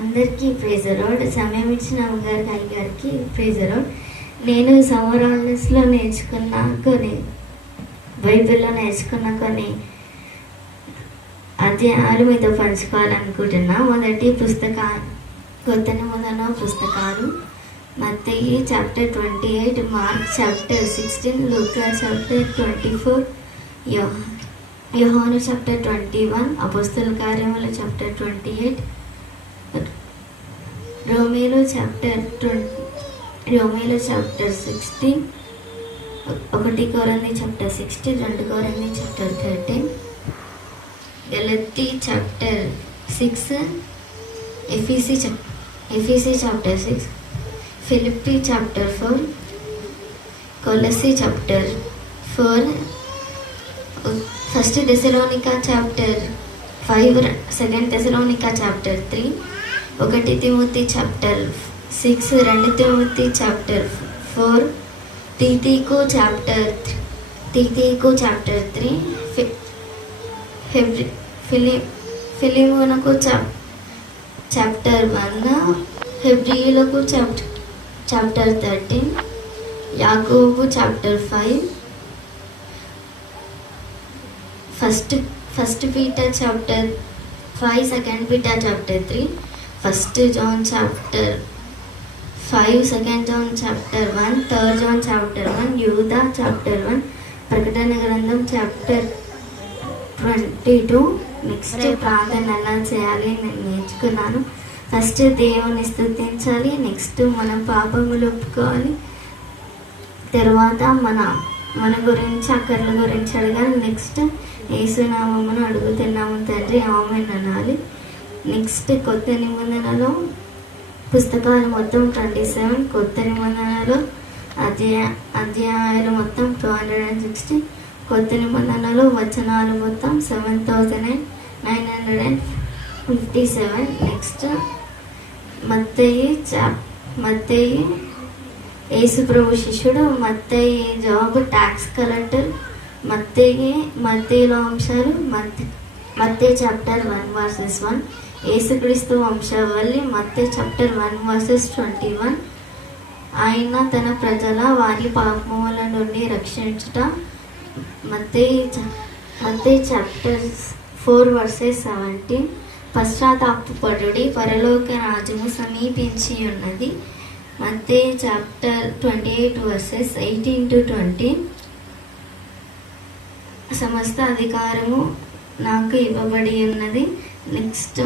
అందరికీ praise lord. సమయం ఇచ్చిన అమ్మగారికి అయ్యగారికి ప్రైజ్ లార్డ్. నేను సమ్మర్ హాలిడేస్లో నేర్చుకున్న కొన్ని బైబిల్లో నేర్చుకున్న కొన్ని అధ్యాయాలు మీతో పంచుకోవాలనుకుంటున్నా. మొదటి కొత్త నిబంధన పుస్తకాలు మత్తయి చాప్టర్ 28, మార్క్ చాప్టర్ 16, లూకా చాప్టర్ 24, యోహాను చాప్టర్ 21, అపోస్తల కార్యములు చాప్టర్ 28, రోమీలు చాప్టర్ 16, 1 కొరింథీ చాప్టర్ 16, 2 కొరింథీ చాప్టర్ 13, గలతీ చాప్టర్ 6, ఎఫీసీ చాప్టర్ 6, ఫిలిప్పీ చాప్టర్ 4, కొలస్సీ చాప్టర్ 4, ఫస్ట్ థెసలోనికా చాప్టర్ 5, సెకండ్ థెసలోనికా చాప్టర్ 3, 1 తిమోతి చాప్టర్ 6, 2 తిమోతి చాప్టర్ 4, తీతీకు చాప్టర్ 3, ఫిలిమోనుకు చాప్టర్ 1, హెబ్రీయులకు చాప్టర్ 13, యాకోబు chapter 5, first Peter chapter 5, second Peter chapter 3, first John chapter 5, second John chapter 1, third John chapter 1, యూదా చాప్టర్ 1, ప్రకటన గ్రంథం చాప్టర్ 22. నెక్స్ట్ ప్రార్థన ఎలా చేయాలి నేను నేర్చుకున్నాను. ఫస్ట్ దేవుని స్తుతించాలి, నెక్స్ట్ మన పాపములు ఒప్పుకోవాలి, తర్వాత మన గురించి అక్కర్ల గురించి అడగాలి, నెక్స్ట్ యేసునామమును అడుగుతున్నాము తండ్రి ఆమేన్ అనాలి. నెక్స్ట్ కొత్త నిబంధనలో పుస్తకాలు మొత్తం 27, కొత్త నిబంధనలో అధ్యాయాలు మొత్తం 260, కొత్త నిబంధనలో వచనాలు మొత్తం 7957. నెక్స్ట్ మత్తయి యేసు ప్రభు శిష్యుడు, మత్తయి జాబ్ ట్యాక్స్ కలెక్టర్, మత్తయిలో అంశాలు, మత్తయి చాప్టర్ 1 వర్సెస్ 1, యేసుక్రీస్తు వంశావళి, మత్తయి చాప్టర్ 1 వర్సెస్ 21, ఆయన తన ప్రజల వారి పాపముల నుండి రక్షించుట, మత్తయి చాప్టర్ 4 వర్సెస్ 17, పశ్చాత్తాపపడుడి పరలోక రాజ్యము సమీపించి ఉన్నది, మత్తయి చాప్టర్ 28 వర్సెస్ 18-20, సమస్త అధికారము నాకు ఇవ్వబడి ఉన్నది. నెక్స్ట్